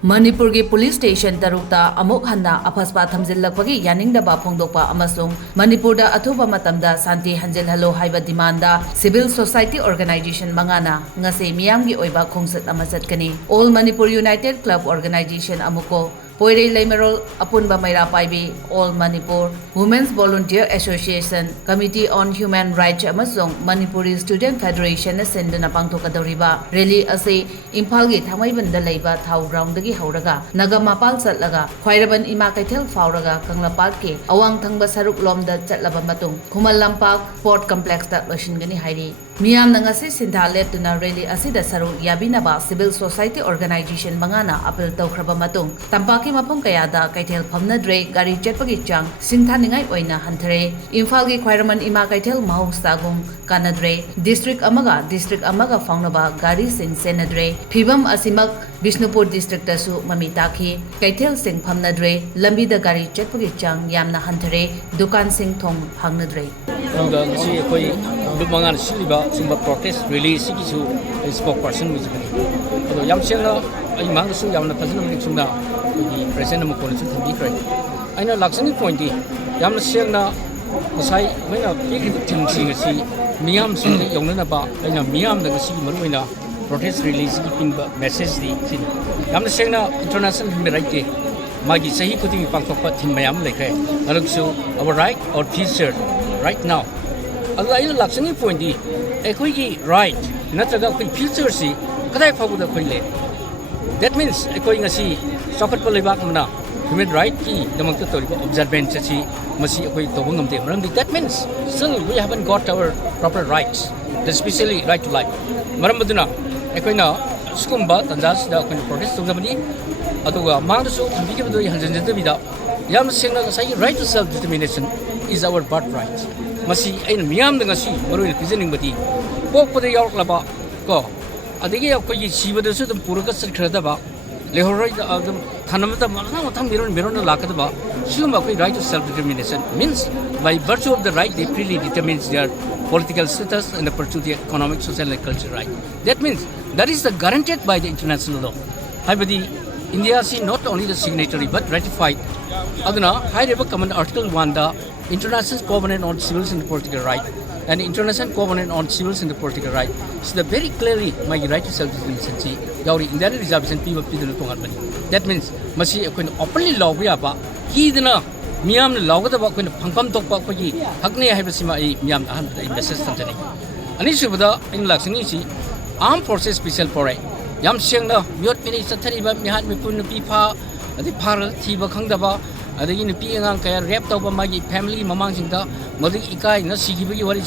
Manipurgi Police Station Tarukta Amok Hanna Apaspa Thamjillakpagi Yaningdaba Phongdokpa amasung Manipurda Athuba Matamda Santi Hanjilhalo haiba demanda Civil Society Organization Mangana Ngasi Meeyamgi Oiba Khongchat ama chatkani All Manipur United Club Organization amuko Poirei Leimerol Apunba Maira Paibi All Manipur Women's Volunteer Association Committee on Human Rights amasung Manipuri Student Federation na senduna pangthokadoriba rally ase Imphalgi Thamaibanda leiba thau ground dagi hauraga Nagamapal chatlaga Khwairaban Ima Kaithel fauraga Kanglapal ke awang thangba saruk lomda chatlaba matung Khumal Lampak Port Complex da loishingani hairi Meeyam Ngasi Sintha leptuna rally asida saruk yabinaba Civil Society Organization mangana appeal tawkhraba matung Tampaki mafam kayada kaithel phamnadre gari chatpagi chang singthaningai oina hanthare Imphalgi Khwairaman Ima Kaithel mahosagum kanadre district amaga faunaba gari sing senadre phibam asimak Bishnupur district tasu mami takhi kaithel sing phamnadre lambi da gari chatpagi chang yamna hanthare dukan sing thong hangnadre Ngasi koi dumangan siliba Samba protest release kisu spokesperson wizbani ado yamsena ai mangsu yamna phajana mani chungna di president mo college thambi krai aina laksani point di yamna sena masai maina piki thingsi ngasi Meeyam sing yongna ba aina Meeyam da ngasi maruina protest release ki pinba message di sin yamna sena international human right day magi sahi kuting pangthokpa thim mayam lekhe alaksu our right or future right now aina laksani point di ekoi ki right natraga koi future si kadai phabuda khoile that means ekoi ngasi sokat palibak mana human right ki damakta toriba observant chi masi ekoi tobungam de maram that means still we haven't got our proper rights especially right to life maram baduna ekoi na skumba tanjas da ekoi protest togabani aduga mangdasu thambigi badu hanjanjada bida yam sengna sai right to self determination is our birthright masi ain Meeyam da ngasi maroi representing badi pokpada yaklaba ko adigi ekoi sibada su dum puraga sakhrada ba lehoroi da adum thanamata mathang miron lakadaba suma koi right to self determination means by virtue of the right they freely determines their political status and the pursue the economic social and cultural right that means that is the guaranteed by the international law habadi India is not only the signatory but ratified aduna high level command article 1 the international covenant on civil and political right and international covenant on civil and political right is the very clearly my right to self determination yauri in that reservation people pidul tongal bani that means masi ekoi openly law ya ba hidna Meeyam law ga ba ekoi phangpam tokpa ekoi hakne haibasima ai Meeyam ahan da message tanjani ani subada in laksini si armed forces special foray yam sengna yot pini sathari ba mihat mipun pi pha adi phar thiba khangdaba adagi nupi angang kaya rap tawba magi family mamang singda madi ikai na sigibagi wari